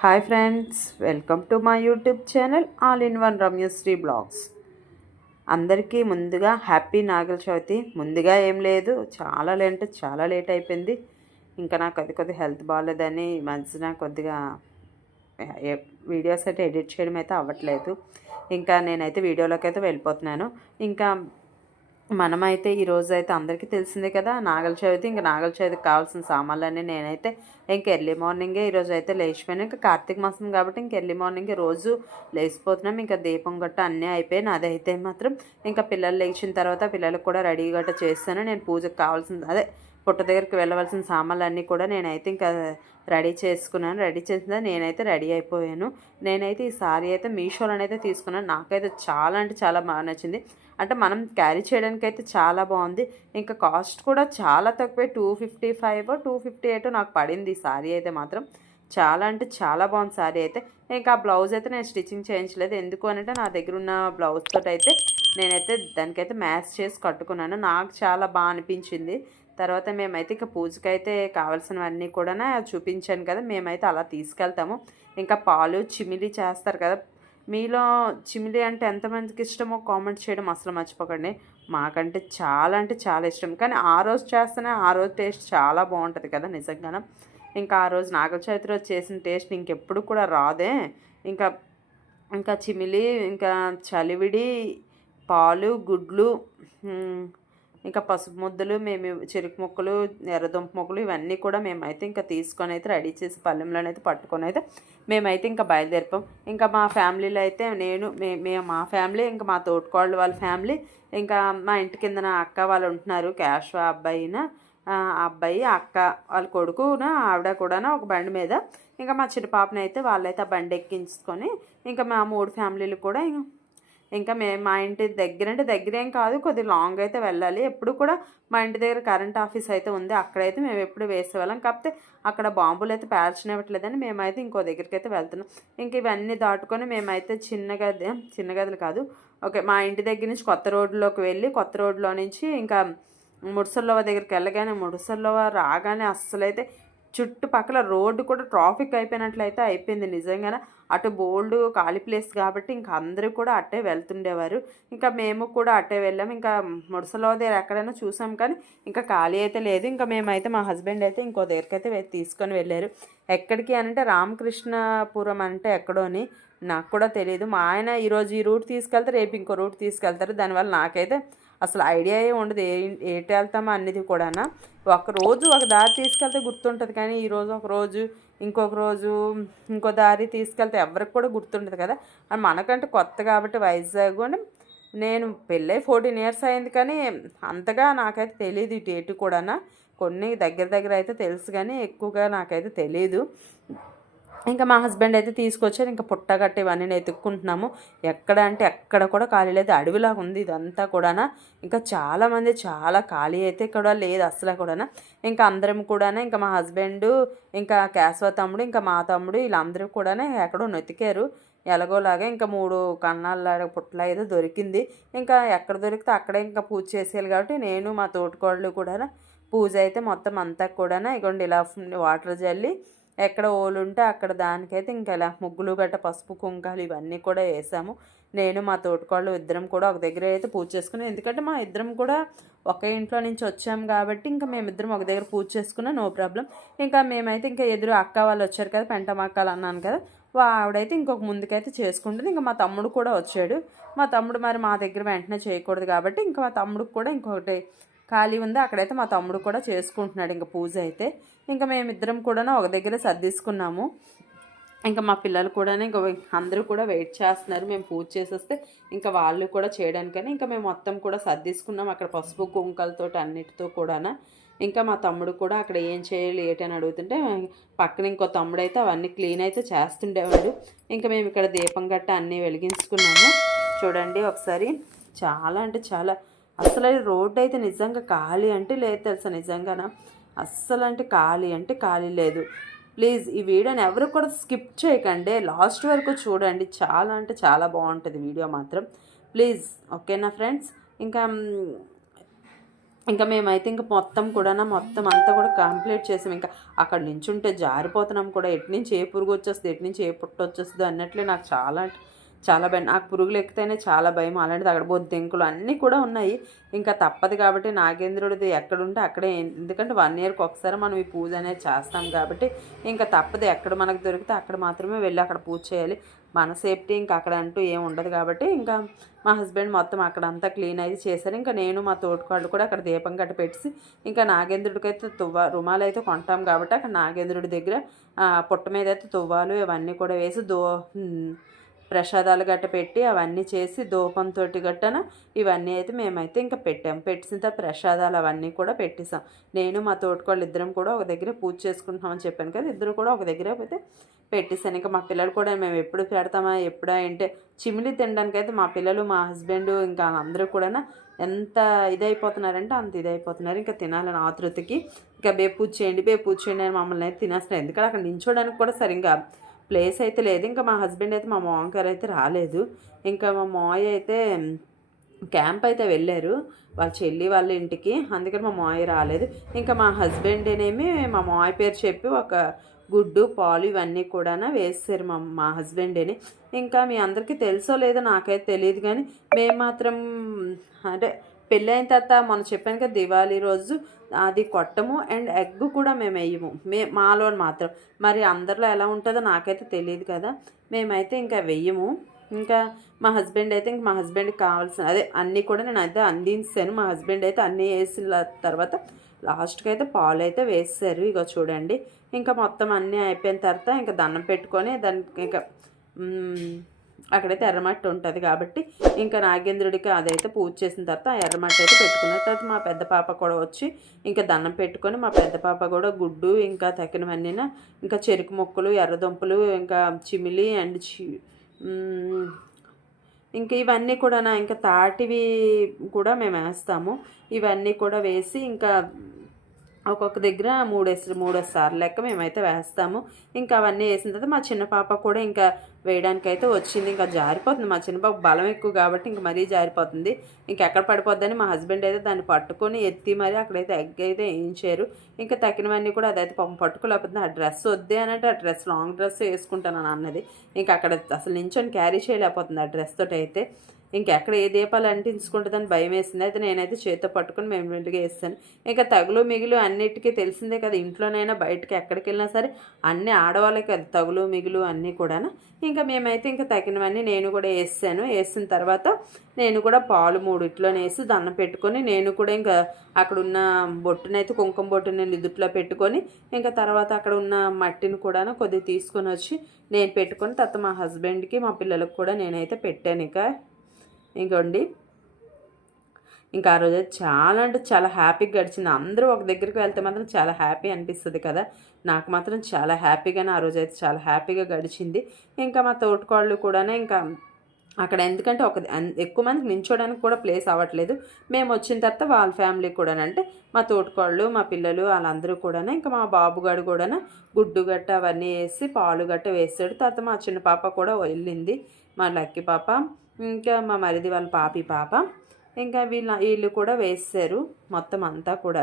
Hi friends, welcome to my YouTube channel all in one Ramyasri blogs. అందరికీ ముందుగా happy Nagula Chavithi. ముందుగా ఏం లేదు, చాలా లేట్ అయిపోయింది. ఇంకా నాకు కొద్ది హెల్త్ బాగాలేదని ఈ మధ్యన కొద్దిగా వీడియోస్ అయితే ఎడిట్ చేయడం అయితే అవ్వట్లేదు. ఇంకా నేనైతే వీడియోలోకి అయితే వెళ్ళిపోతున్నాను. ఇంకా మనమైతే ఈరోజు అయితే అందరికీ తెలిసిందే కదా నాగుల చవితి. ఇంకా నాగుల చవితికి కావాల్సిన సామాన్లన్నీ నేనైతే ఎర్లీ మార్నింగే ఈరోజు అయితే లేచిపోయాను. ఇంకా కార్తీక మాసం కాబట్టి ఎర్లీ మార్నింగే రోజు లేచిపోతున్నాం. ఇంకా దీపం గట్ట అన్నీ అయిపోయాయి. అదైతే మాత్రం ఇంకా పిల్లలు లేచిన తర్వాత పిల్లలకు కూడా రెడీ గట్ట చేస్తాను. నేను పూజకు కావాల్సిన పుట్ట దగ్గరికి వెళ్ళవలసిన సామాన్లు అన్నీ కూడా నేనైతే ఇంకా రెడీ చేసుకున్నాను. రెడీ చేసిన నేనైతే రెడీ అయిపోయాను. నేనైతే ఈ సారీ అయితే మీషోలోనైతే తీసుకున్నాను. నాకైతే చాలా బాగా నచ్చింది. అంటే మనం క్యారీ చేయడానికి అయితే చాలా బాగుంది. ఇంకా కాస్ట్ కూడా చాలా తక్కువే, 255 258 నాకు పడింది ఈ సారీ అయితే మాత్రం. చాలా బాగుంది సారీ అయితే. ఇంకా ఆ బ్లౌజ్ అయితే నేను స్టిచ్చింగ్ చేయించలేదు. ఎందుకు అంటే నా దగ్గర ఉన్న బ్లౌజ్ తోటి అయితే నేనైతే దానికైతే మ్యాచ్ చేసి కట్టుకున్నాను. నాకు చాలా బాగా అనిపించింది. తర్వాత మేమైతే ఇక పూజకైతే కావాల్సినవన్నీ కూడా చూపించాను కదా, మేమైతే అలా తీసుకెళ్తాము. ఇంకా పాలు చిమిలి చేస్తారు కదా, మీలో చిమిలి అంటే ఎంతమందికి ఇష్టమో కామెంట్ చేయడం అసలు మర్చిపోకండి. మాకంటే చాలా ఇష్టం. కానీ ఆ రోజు చేస్తేనే ఆ రోజు టేస్ట్ చాలా బాగుంటుంది కదా నిజంగానే. ఇంకా ఆ రోజు నాగుల చవితి రోజు చేసిన టేస్ట్ ఇంకెప్పుడు కూడా రాదే. ఇంకా ఇంకా చిమిలి, ఇంకా చలివిడి, పాలు, గుడ్లు, ఇంకా పసుపు ముద్దలు, మేము చెరుకు ముక్కలు, ఎర్రదుంప ముక్కలు ఇవన్నీ కూడా మేమైతే ఇంకా తీసుకొని అయితే రెడీ చేసి పళ్ళెంలోనైతే పట్టుకొని అయితే మేమైతే ఇంకా బయలుదేరిపాం. ఇంకా మా ఫ్యామిలీలో అయితే మేము మా ఫ్యామిలీ, ఇంకా మా తోటికోళ్ళు వాళ్ళ ఫ్యామిలీ, ఇంకా మా ఇంటి కింద నా అక్క వాళ్ళు ఉంటున్నారు. క్యాష్ అబ్బాయి అక్క వాళ్ళ కొడుకున ఆవిడ కూడా ఒక బండి మీద, ఇంకా మా చిన్న పాపని అయితే వాళ్ళైతే ఆ బండి ఎక్కించుకొని ఇంకా మా 3 ఫ్యామిలీలు కూడా ఇంకా మేము మా ఇంటి దగ్గర దగ్గరేం కాదు, కొద్దిగా లాంగ్ అయితే వెళ్ళాలి. ఎప్పుడు కూడా మా ఇంటి దగ్గర కరెంట్ ఆఫీస్ అయితే ఉంది. అక్కడైతే మేము ఎప్పుడు వేసేవాళ్ళం. కాకపోతే అక్కడ బాంబులు అయితే పేర్చనివ్వట్లేదని మేమైతే ఇంకో దగ్గరికి అయితే వెళ్తున్నాం. ఇంక ఇవన్నీ దాటుకొని మేమైతే చిన్న గదులు కాదు, ఓకే, మా ఇంటి దగ్గర నుంచి కొత్త రోడ్లోకి వెళ్ళి కొత్త రోడ్లో నుంచి ఇంకా ముడిసర్లోవ దగ్గరికి వెళ్ళగానే ముడిసర్లోవ రాగానే అస్సలైతే చుట్టుపక్కల రోడ్డు కూడా ట్రాఫిక్ అయిపోయినట్లయితే అయిపోయింది నిజంగానే. అటు బోల్డ్ ఖాళీ ప్లేస్ కాబట్టి ఇంకా అందరూ కూడా అట్టే వెళ్తుండేవారు. ఇంకా మేము కూడా అట్టే వెళ్ళాము. ఇంకా ముడసలో దగ్గర ఎక్కడైనా చూసాం కానీ ఇంకా ఖాళీ అయితే లేదు. ఇంకా మేమైతే మా హస్బెండ్ అయితే ఇంకో దగ్గరికి అయితే తీసుకొని వెళ్ళారు. ఎక్కడికి అంటే రామకృష్ణపురం అంటే ఎక్కడోని నాకు కూడా తెలియదు. మా ఆయన ఈరోజు ఈ రూట్ తీసుకెళ్తారు, రేపు ఇంకో రూట్ తీసుకెళ్తారు. దానివల్ల నాకైతే అసలు ఐడియా ఉండదు ఏటి వెళ్తామో అనేది కూడా. ఒక రోజు ఒక దారి తీసుకెళ్తే గుర్తుంటుంది, కానీ ఈరోజు ఒక రోజు ఇంకొక రోజు ఇంకో దారి తీసుకెళ్తే ఎవరికి కూడా గుర్తుంటుంది కదా. అని మనకంటే కొత్త కాబట్టి వైజాగ్ నేను పెళ్ళై 14 years అయింది, కానీ అంతగా నాకైతే తెలియదు ఇటు ఎటు కూడా. కొన్ని దగ్గర అయితే తెలుసు కానీ ఎక్కువగా నాకైతే తెలీదు. ఇంకా మా హస్బెండ్ అయితే తీసుకొచ్చారు. ఇంకా పుట్టగట్ట ఇవన్నీ ఎత్తుక్కుంటున్నాము. ఎక్కడ అంటే ఎక్కడ కూడా ఖాళీ లేదు, అడవిలాగా ఉంది ఇదంతా కూడా. ఇంకా చాలామంది చాలా ఖాళీ అయితే ఇక్కడ లేదు అసలు కూడా. ఇంకా అందరం కూడా ఇంకా మా హస్బెండ్, ఇంకా కేశవ తమ్ముడు, ఇంకా మా తమ్ముడు వీళ్ళందరూ కూడా ఎక్కడో నెతికారు ఎలాగోలాగా. ఇంకా 3 కన్నాల పుట్ల ఏదో దొరికింది. ఇంకా ఎక్కడ దొరికితే అక్కడే ఇంకా పూజ చేసేయాలి కాబట్టి నేను మా తోటికోళ్ళు కూడా పూజ అయితే మొత్తం అంతా కూడా ఇగోండి ఇలా వాటర్ జల్లి ఎక్కడ ఓలు ఉంటే అక్కడ దానికైతే ఇంకా ఇలా ముగ్గులు గట్ట పసుపు కుంకాలు ఇవన్నీ కూడా వేసాము. నేను మా తోటికోళ్ళు ఇద్దరం కూడా ఒక దగ్గర అయితే పూజ చేసుకున్నాం. ఎందుకంటే మా ఇద్దరం కూడా ఒకే ఇంట్లో నుంచి వచ్చాము కాబట్టి ఇంకా మేమిద్దరం ఒక దగ్గర పూజ చేసుకున్నా నో ప్రాబ్లం. ఇంకా మేమైతే ఇంకా ఎదురు అక్క వాళ్ళు వచ్చారు కదా, పెంటమక్కలు అన్నాను కదా, ఆవిడైతే ఇంకొక ముందుకైతే చేసుకుంటుంది. ఇంకా మా తమ్ముడు కూడా వచ్చాడు. మా తమ్ముడు మరి మా దగ్గర వెంటనే చేయకూడదు కాబట్టి ఇంకా మా తమ్ముడికి కూడా ఇంకొకటి ఖాళీ ఉంది, అక్కడైతే మా తమ్ముడు కూడా చేసుకుంటున్నాడు ఇంకా పూజ అయితే. ఇంకా మేమిద్దరం కూడా ఒక దగ్గర సర్దిసుకున్నాము. ఇంకా మా పిల్లలు కూడా ఇంకా అందరూ కూడా వెయిట్ చేస్తున్నారు మేము పూజ చేసేస్తే ఇంకా వాళ్ళు కూడా చేయడానికని. ఇంకా మేము మొత్తం కూడా సర్దిసుకున్నాం అక్కడ పసుపు కుంకాలతో అన్నిటితో కూడా. ఇంకా మా తమ్ముడు కూడా అక్కడ ఏం చేయాలి ఏంటని అడుగుతుంటే పక్కన ఇంకో తమ్ముడు అయితే అవన్నీ క్లీన్ అయితే చేస్తుండేవాడు. ఇంకా మేము ఇక్కడ దీపం గట్ట అన్నీ వెలిగించుకున్నాము. చూడండి ఒకసారి, చాలా అసలు రోడ్డు అయితే నిజంగా ఖాళీ అంటే లేదు తెలుసా నిజంగాన. అస్సలు అంటే ఖాళీ లేదు. ప్లీజ్ ఈ వీడియోని ఎవరు కూడా స్కిప్ చేయకండి, లాస్ట్ వరకు చూడండి. చాలా బాగుంటుంది వీడియో మాత్రం. ప్లీజ్ ఓకేనా ఫ్రెండ్స్. ఇంకా ఇంకా మేమైతే ఇంక మొత్తం కూడా మొత్తం అంతా కూడా కంప్లీట్ చేసాం. ఇంకా అక్కడ నించుంటే జారిపోతున్నాం కూడా, ఎటు నుంచి ఏ పురుగు వచ్చేస్తుంది, ఎటు నుంచి ఏ పుట్ట వచ్చేస్తుంది అన్నట్లే. నాకు చాలా అంటే చాలా భయం. నాకు పురుగులు ఎక్కితేనే చాలా భయం. అలాంటిది అక్కడ బొద్దింకలు అన్నీ కూడా ఉన్నాయి. ఇంకా తప్పదు కాబట్టి నాగేంద్రుడిది ఎక్కడుంటే అక్కడే, ఎందుకంటే 1 ఇయర్కి ఒకసారి మనం ఈ పూజ అనేది చేస్తాం కాబట్టి ఇంకా తప్పదు. ఎక్కడ మనకు దొరికితే అక్కడ మాత్రమే వెళ్ళి అక్కడ పూజ చేయాలి. మన సేఫ్టీ ఇంకా అక్కడ అంటూ ఏం ఉండదు కాబట్టి ఇంకా మా హస్బెండ్ మొత్తం అక్కడంతా క్లీన్ అయితే చేశారు. ఇంకా నేను మా తోటికోళ్ళు కూడా అక్కడ దీపం గట్ట పెట్టి ఇంకా నాగేంద్రుడికైతే రుమాలు అయితే కొంటాం కాబట్టి అక్కడ నాగేంద్రుడి దగ్గర పుట్ట మీద అయితే తువ్వాలు ఇవన్నీ కూడా వేసి ప్రసాదాలు గట్ట పెట్టి అవన్నీ చేసి ధూపంతో గట్టన ఇవన్నీ అయితే మేమైతే ఇంకా పెట్టాం. పెట్టిన తర్వాత ప్రసాదాలు అవన్నీ కూడా పెట్టేసాం. నేను మా తోటికోళ్ళు ఇద్దరం కూడా ఒక దగ్గర పూజ చేసుకుంటున్నామని చెప్పాను కదా, ఇద్దరు కూడా ఒక దగ్గర అయితే పెట్టేసాను. ఇంకా మా పిల్లలు కూడా మేము ఎప్పుడు పెడతామా ఎప్పుడా అంటే చిమిలి తినడానికైతే మా పిల్లలు మా హస్బెండ్ ఇంకా అందరూ కూడా ఎంత ఇదైపోతున్నారంటే అంత ఇదైపోతున్నారు. ఇంకా తినాలని ఆతృతకి ఇంకా పూజ చేయండి అని మమ్మల్ని అయితే తినేస్తున్నారు. ఎందుకంటే అక్కడ నించోడానికి కూడా సరిగ్గా ప్లేస్ అయితే లేదు. ఇంకా మా హస్బెండ్ అయితే మా మామగారు అయితే రాలేదు. ఇంకా మా మావయ్య అయితే క్యాంప్ అయితే వెళ్ళారు వాళ్ళ చెల్లి వాళ్ళ ఇంటికి, అందుకని మా మావయ్య రాలేదు. ఇంకా మా హస్బెండేనేమి మా మావయ్య పేరు చెప్పి ఒక గుడ్డు పాలు ఇవన్నీ కూడా వేస్తారు మా హస్బెండేని. ఇంకా మీ అందరికీ తెలుసో లేదో నాకైతే తెలియదు, కానీ మేము మాత్రం అంటే పెళ్ళైన తర్వాత మనం చెప్పాను కదా దివాళీ రోజు అది కొట్టము అండ్ ఎగ్ కూడా మేము వేయము, మాలో మాత్రం. మరి అందరిలో ఎలా ఉంటుందో నాకైతే తెలియదు కదా, మేమైతే ఇంకా వెయ్యము. ఇంకా మా హస్బెండ్ అయితే ఇంక మా హస్బెండ్కి కావాల్సిన అదే అన్నీ కూడా నేను అయితే అందించాను. మా హస్బెండ్ అయితే అన్నీ వేసిన తర్వాత లాస్ట్కి అయితే పాలు అయితే వేసారు. ఇక చూడండి ఇంకా మొత్తం అన్నీ అయిపోయిన తర్వాత ఇంకా దండం పెట్టుకొని దానికి ఇంకా అక్కడైతే ఎర్రమట్టి ఉంటుంది కాబట్టి ఇంకా నాగేంద్రుడికి అదైతే పూజ చేసిన తర్వాత ఆ ఎర్రమట్టి అయితే పెట్టుకున్న తర్వాత మా పెద్ద పాప కూడా వచ్చి ఇంకా దండం పెట్టుకొని మా పెద్ద పాప కూడా గుడ్డు ఇంకా తక్కినవన్నీ ఇంకా చెరుకు ముక్కలు ఎర్రదుంపలు ఇంకా చిమిలి అండ్ ఇంకా ఇవన్నీ కూడా ఇంకా తాటివి కూడా మేము వేస్తాము. ఇవన్నీ కూడా వేసి ఇంకా ఒక్కొక్క దగ్గర మూడు సార్లు లెక్క మేమైతే వేస్తాము. ఇంకా అవన్నీ వేసిన తర్వాత మా చిన్న పాప కూడా ఇంకా వేయడానికైతే వచ్చింది. ఇంకా జారిపోతుంది, మా చిన్న పాప బలం ఎక్కువ కాబట్టి ఇంక మరీ జారిపోతుంది. ఇంకెక్కడ పడిపోద్దని మా హస్బెండ్ అయితే దాన్ని పట్టుకొని ఎత్తి మరి అక్కడైతే ఎగ్ అయితే వేయించారు. ఇంకా తక్కినవన్నీ కూడా అదైతే పాపం పట్టుకోలేకపోతుంది. ఆ డ్రెస్ వద్దే అనంటే ఆ డ్రెస్ లాంగ్ డ్రెస్ వేసుకుంటానని అన్నది. ఇంకా అక్కడ అసలు నించొని క్యారీ చేయలేకపోతుంది ఆ డ్రెస్ తోటి అయితే. ఇంకెక్కడ ఏ దీపాలు అంటించుకుంటుందని భయం వేసింది. అయితే నేనైతే చేతితో పట్టుకుని మేము ఇంటికి వేస్తాను. ఇంకా తగులు మిగులు అన్నిటికీ తెలిసిందే కదా, ఇంట్లోనైనా బయటకి ఎక్కడికి వెళ్ళినా సరే అన్నీ ఆడవాళ్ళకి అది తగులు మిగులు అన్నీ కూడా. ఇంకా మేమైతే ఇంకా తగినవన్నీ నేను కూడా వేసాను. వేసిన తర్వాత నేను కూడా పాలు 3 వేసి దండం పెట్టుకొని నేను కూడా ఇంకా అక్కడ ఉన్న బొట్టునైతే కుంకుమ బొట్టుని నిదుట్లో పెట్టుకొని ఇంకా తర్వాత అక్కడ ఉన్న మట్టిని కూడా కొద్దిగా తీసుకొని వచ్చి నేను పెట్టుకొని తర్వాత మా హస్బెండ్కి మా పిల్లలకు కూడా నేనైతే పెట్టాను. ఇంకోండి ఇంకా ఆ రోజు చాలా అంటే చాలా హ్యాపీగా గడిచింది. అందరూ ఒక దగ్గరికి వెళ్తే మాత్రం చాలా హ్యాపీ అనిపిస్తుంది కదా, నాకు మాత్రం చాలా హ్యాపీగానే ఆ రోజు అయితే చాలా హ్యాపీగా గడిచింది. ఇంకా మా తోటికోళ్ళు కూడా ఇంకా అక్కడ ఎందుకంటే ఎక్కువ మందికి నించోడానికి కూడా ప్లేస్ అవ్వట్లేదు. మేము వచ్చిన తర్వాత వాళ్ళ ఫ్యామిలీ కూడా అంటే మా తోటికోళ్ళు మా పిల్లలు వాళ్ళందరూ కూడా ఇంకా మా బాబుగాడు కూడా గుడ్డు గట్ట అవన్నీ వేసి పాలు గట్ట వేసాడు. తర్వాత మా చిన్న పాప కూడా వెళ్ళింది, మా లక్కీ పాప, ఇంకా మా మరిది వాళ్ళ పాప ఇంకా వీళ్ళు కూడా వేసారు మొత్తం అంతా కూడా.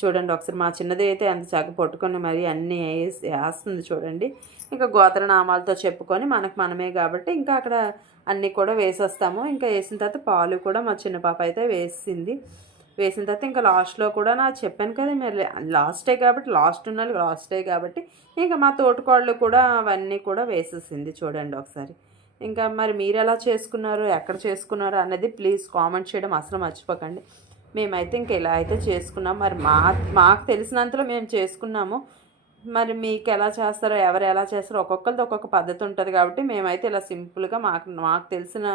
చూడండి ఒకసారి మా చిన్నది అయితే అంత చక్క పట్టుకొని మరి అన్నీ వేస్తుంది చూడండి. ఇంకా గోత్రనామాలతో చెప్పుకొని మనమే కాబట్టి ఇంకా అక్కడ అన్నీ కూడా వేసేస్తాము. ఇంకా వేసిన తర్వాత పాలు కూడా మా చిన్న పాప అయితే వేసిన తర్వాత ఇంకా లాస్ట్లో కూడా చెప్పాను కదా మీరు లాస్టే కాబట్టి ఇంకా మా తోటికోళ్ళు కూడా అవన్నీ కూడా వేసేసింది చూడండి ఒకసారి. ఇంకా మరి మీరు ఎలా చేసుకున్నారు, ఎక్కడ చేసుకున్నారు అన్నది ప్లీజ్ కామెంట్ చేయడం అసలు మర్చిపోకండి. మేమైతే ఇంక ఇలా అయితే చేసుకున్నాం. మరి మాకు తెలిసినంతలో మేము చేసుకున్నాము. మరి మీకు ఎలా చేస్తారో ఎవరు ఎలా చేస్తారో ఒక్కొక్కరిది ఒక్కొక్క పద్ధతి ఉంటుంది కాబట్టి మేమైతే ఇలా సింపుల్గా మాకు తెలిసిన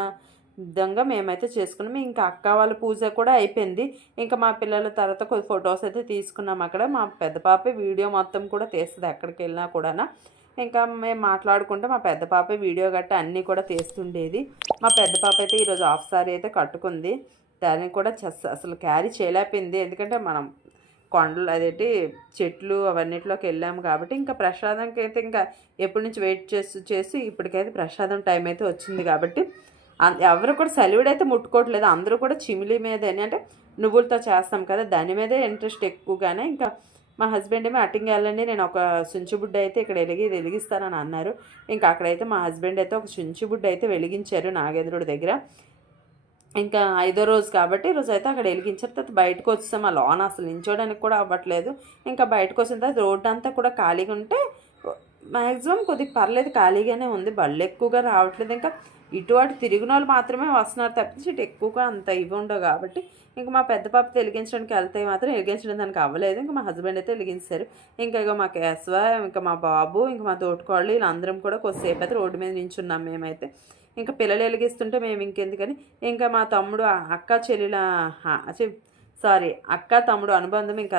విధంగా మేమైతే చేసుకున్నాము. ఇంకా అక్క వాళ్ళ పూజ కూడా అయిపోయింది. ఇంకా మా పిల్లల తర్వాత కొద్ది ఫొటోస్ అయితే తీసుకున్నాం అక్కడ. మా పెద్ద పాప వీడియో మొత్తం కూడా తీస్తుంది ఎక్కడికి వెళ్ళినా కూడా. ఇంకా మేము మాట్లాడుకుంటే మా పెద్ద పాప వీడియో గట్ట అన్నీ కూడా తీస్తుండేది. మా పెద్ద పాప అయితే ఈరోజు హాఫ్ సారీ అయితే కట్టుకుంది. దాన్ని కూడా అసలు క్యారీ చేయలేకపోయింది, ఎందుకంటే మనం కొండలు అదేంటి చెట్లు అవన్నిటిలోకి వెళ్ళాము కాబట్టి. ఇంకా ప్రసాదంకి అయితే ఇంకా ఎప్పటి నుంచి వెయిట్ చేసి ఇప్పటికైతే ప్రసాదం టైం అయితే వచ్చింది కాబట్టి ఎవరు కూడా సలివిడైతే ముట్టుకోవట్లేదు, అందరూ కూడా చిమిలి మీద అంటే నువ్వులతో చేస్తాం కదా, దాని మీదే ఇంట్రెస్ట్ ఎక్కువగానే. ఇంకా మా హస్బెండ్ ఏమో అటింగ్ వెళ్ళండి, నేను ఒక సుంచుబుడ్డ అయితే ఇక్కడ వెలిగిస్తానని అన్నారు. ఇంకా అక్కడైతే మా హస్బెండ్ అయితే ఒక సుంచుబుడ్డ అయితే వెలిగించారు నాగేంద్రుడి దగ్గర. ఇంకా 5వ రోజు కాబట్టి ఈరోజు అయితే అక్కడ వెలిగించారు. తర్వాత బయటకు వచ్చాం, ఆ లోన అసలు నించోడానికి కూడా అవ్వట్లేదు. ఇంకా బయటకు వచ్చిన తర్వాత రోడ్డు అంతా కూడా ఖాళీగా ఉంటే మ్యాక్సిమం కొద్దిగా పర్లేదు, ఖాళీగానే ఉంది, బళ్ళు ఎక్కువగా రావట్లేదు. ఇంకా ఇటు అటు తిరిగిన వాళ్ళు మాత్రమే వస్తున్నారు తప్పించి ఇటు ఎక్కువగా అంత ఇవి ఉండవు కాబట్టి ఇంకా మా పెద్ద పాప వెలిగించడానికి వెళ్తే మాత్రం వెలిగించడం దానికి అవ్వలేదు. ఇంకా మా హస్బెండ్ అయితే వెలిగించారు. ఇంకా ఇక మా కేశవ, ఇంకా మా బాబు, ఇంకా మా తోటికోళ్ళు వీళ్ళందరం కూడా కొద్దిసేపు అయితే రోడ్డు మీద నించున్నాం మేమైతే. ఇంకా పిల్లలు వెలిగిస్తుంటే మేము ఇంకెందుకని ఇంకా మా తమ్ముడు అక్క చెల్లెల సారీ అక్క తమ్ముడు అనుబంధం ఇంకా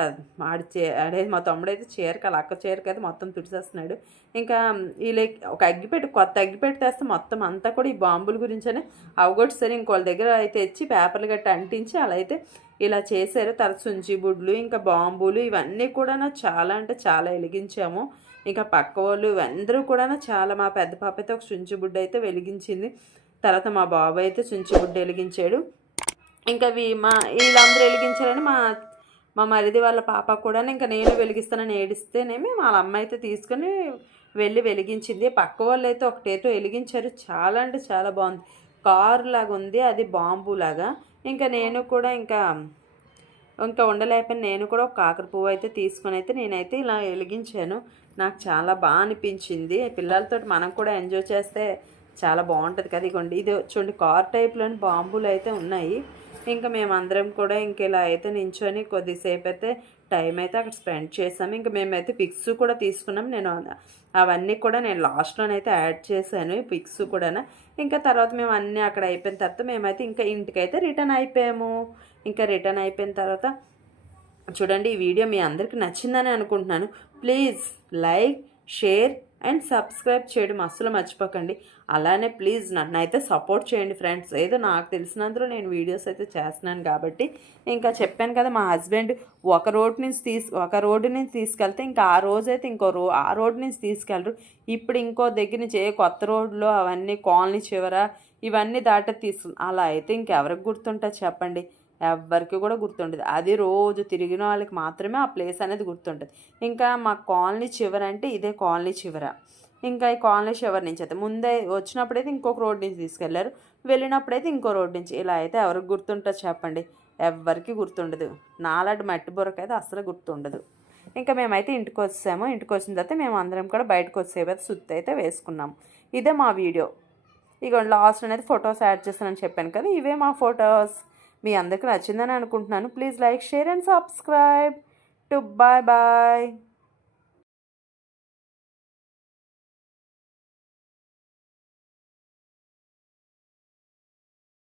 అదే మా తమ్ముడు అయితే చీరకాల అక్క చీరకైతే మొత్తం తుడిచేస్తున్నాడు. ఇంకా వీళ్ళ ఒక అగ్గిపెట్టి కొత్త అగ్గిపెట్టి తెస్తే మొత్తం అంతా కూడా ఈ బాంబుల గురించనే అవగొట్టేసరి ఇంకోళ్ళ దగ్గర అయితే తెచ్చి పేపర్లు గట్టి అంటించి అలా అయితే ఇలా చేశారు. తర్వాత సుంచి బుడ్లు ఇంకా బాంబులు ఇవన్నీ కూడా చాలా అంటే చాలా వెలిగించాము. ఇంకా పక్క వాళ్ళు అందరూ కూడా చాలా, మా పెద్ద పాప అయితే ఒక సుంచి బుడ్డ అయితే వెలిగించింది. తర్వాత మా బాబు అయితే సుంచి బుడ్డ వెలిగించాడు. ఇంకా వీళ్ళందరూ వెలిగించారని మా మా మరిది వాళ్ళ పాప కూడా ఇంకా నేను వెలిగిస్తానని ఏడిస్తేనేమి వాళ్ళ అమ్మ అయితే తీసుకొని వెళ్ళి వెలిగించింది. పక్క వాళ్ళు అయితే ఒకటేటో వెలిగించారు, చాలా అంటే చాలా బాగుంది, కారు లాగా ఉంది, అది బాంబు లాగా. ఇంకా నేను కూడా ఇంకా ఉండలేకపోయినా నేను కూడా ఒక కాకర పువ్వు అయితే తీసుకొని అయితే నేనైతే ఇలా వెలిగించాను. నాకు చాలా బాగా అనిపించింది. పిల్లలతో మనం కూడా ఎంజాయ్ చేస్తే చాలా బాగుంటుంది కదా. ఇగోండి ఇది చూడండి కార్ టైప్లోని బాంబులు అయితే ఉన్నాయి. ఇంకా మేమందరం కూడా ఇంక ఇలా అయితే నించొని కొద్దిసేపు అయితే టైం అయితే అక్కడ స్పెండ్ చేసాము. ఇంకా మేమైతే పిక్స్ కూడా తీసుకున్నాం. నేను అవన్నీ కూడా నేను లాస్ట్లోనైతే యాడ్ చేశాను పిక్స్ కూడా. ఇంకా తర్వాత మేము అన్నీ అక్కడ అయిపోయిన తర్వాత మేమైతే ఇంకా ఇంటికైతే రిటర్న్ అయిపోయాము. ఇంకా రిటర్న్ అయిపోయిన తర్వాత చూడండి, ఈ వీడియో మీ అందరికీ నచ్చిందని అనుకుంటున్నాను. Please like, share and subscribe చేయడం అస్సలు మర్చిపోకండి. అలానే ప్లీజ్ నన్ను అయితే సపోర్ట్ చేయండి ఫ్రెండ్స్. ఏదో నాకు తెలిసినందులో నేను వీడియోస్ అయితే చేస్తున్నాను కాబట్టి. ఇంకా చెప్పాను కదా, మా హస్బెండ్ ఒక రోడ్డు నుంచి తీసుకెళ్తే ఇంకా ఆ రోజైతే ఆ రోడ్డు నుంచి తీసుకెళ్ళరు. ఇప్పుడు ఇంకో దగ్గర నుంచి కొత్త రోడ్లో అవన్నీ కాలనీ చివర ఇవన్నీ దాటి అలా అయితే ఇంకెవరికి గుర్తుంటుంది చెప్పండి? ఎవ్వరికి కూడా గుర్తుండదు. అది రోజు తిరిగిన వాళ్ళకి మాత్రమే ఆ ప్లేస్ అనేది గుర్తుంటుంది. ఇంకా మా కాలనీ చివర అంటే ఇదే కాలనీ చివర. ఇంకా ఈ కాలనీ చివరి నుంచి అయితే ముందే వచ్చినప్పుడైతే ఇంకొక రోడ్ నుంచి తీసుకెళ్లారు, వెళ్ళినప్పుడైతే ఇంకో రోడ్ నుంచి. ఇలా అయితే ఎవరికి గుర్తుంటుంది చెప్పండి? ఎవ్వరికి గుర్తుండదు. నాలాంటి మట్టి బొరకైతే అసలు గుర్తుండదు. ఇంకా మేమైతే ఇంటికి వచ్చాము. ఇంటికి వచ్చిన తర్వాత మేము అందరం కూడా బయటకు వచ్చేవైతే సుత్తి అయితే వేసుకున్నాము. ఇదే మా వీడియో. ఇక లాస్ట్ అనేది ఫొటోస్ యాడ్ చేస్తానని చెప్పాను కదా, ఇవే మా ఫొటోస్. మీ అందరికీ నచ్చిందని అనుకుంటున్నాను. Please like, share and subscribe to bye.